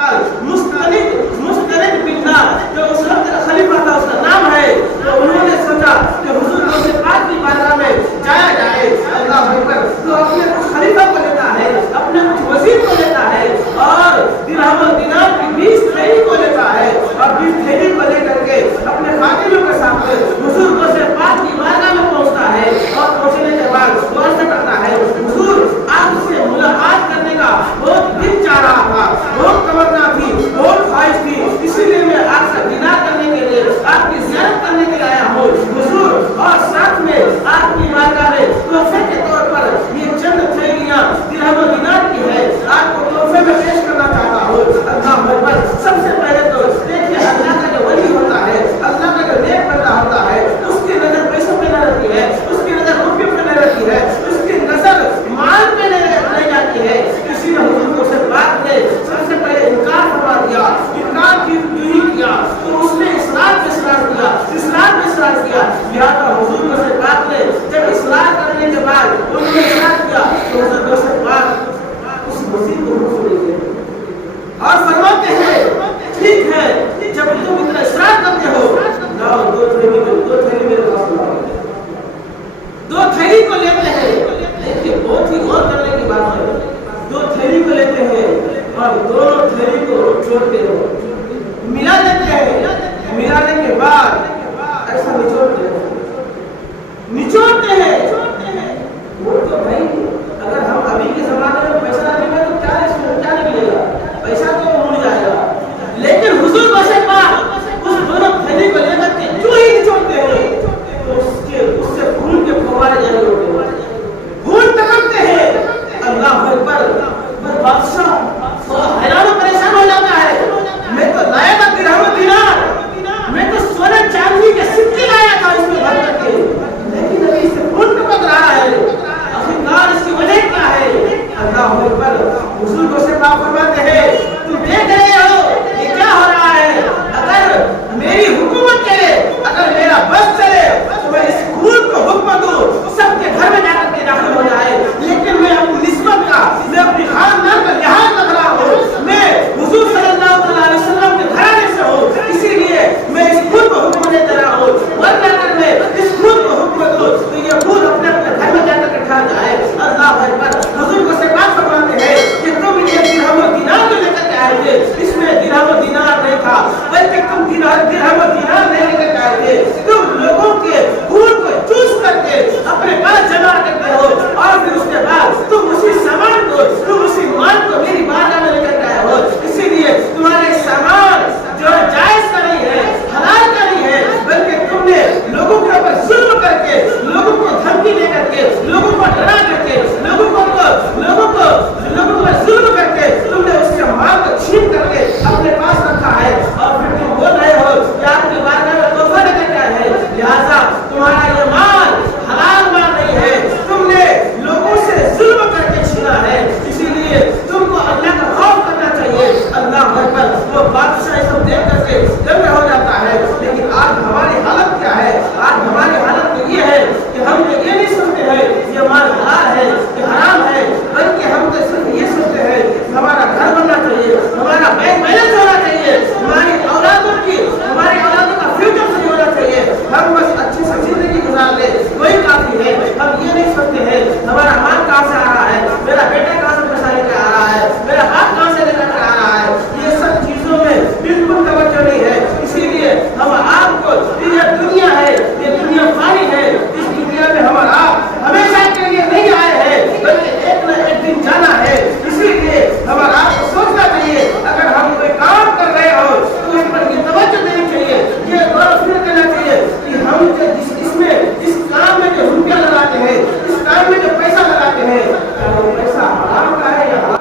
مستند باللہ جو اس وقت خلیفہ تھا، اس کا نام ہے، تو انہوں نے سوچا کہ حضور غوث پاک کی بارگاہ میں جایا جائے۔ اللہ اکبر۔ تو اپنے خلیفہ کو لیتا ہے، اپنے وزیر کو لیتا ہے، اور درہم و دینار کی 20 تھیلی کو لیتا ہے، اور 20 تھیلی کو لے کر کے اپنے خادموں کے ساتھ حضور غوث پاک کی بارگاہ میں پہنچتا ہے، اور پہنچنے کے بعد دعا سے کرتا ہے، حضور آپ سے ملاقات کرنے کا بہت دل چاہ رہا تھا، بہت تمنا تھی، بہت خواہش تھی، اسی لیے میں آپ سے دیدار کرنے کے لیے، آپ کی زیارت کرنے کے لیے آیا ہوں حضور، اور ساتھ میں آپ کی بارگاہ میں تحفے کے طور پر یہ چند تھیلیاں درہم و دینار کی ہے، آپ کو تحفے میں پیش کرنا چاہتا ہوں۔ اللہ اکبر۔ سب سے پہلے تو دیکھیے اللہ کا جو ولی ہوتا ہے، اللہ کا جو نیک بندہ ہوتا ہے، اس کی نظر پیسوں پہ نہ رہتی ہے، اس کی نظر روپے پہ نہ رہتی ہے، اس کی نظر مال پہ نہیں جاتی ہے۔ کسی نے حضور کو سے بات نے سب سے پہلے انکار فرما دیا، انکار کی کیا، تو اس نے اصرار پہ اصرار کیا، اصرار پہ اصرار کیا، لہٰذا حضور کو سے بات نے جب اصرار کرنے کے بعد انہوں نے اصرار کیا تو حضور کو سے بات اس مسیح کو حضور نے اور فرماتے ہیں ٹھیک ہے، جب تم اتنا اصرار کرتے ہو لاؤ 2 تھیلی میرے پاس لاؤ۔ 2 تھیلی کو لیتے ہیں، دیکھیے بہت ہی غور کرنے کی بات ہے، 2 تھیلی کو لیتے ہیں اور 2 تھیلی کو چھوڑتے ہو۔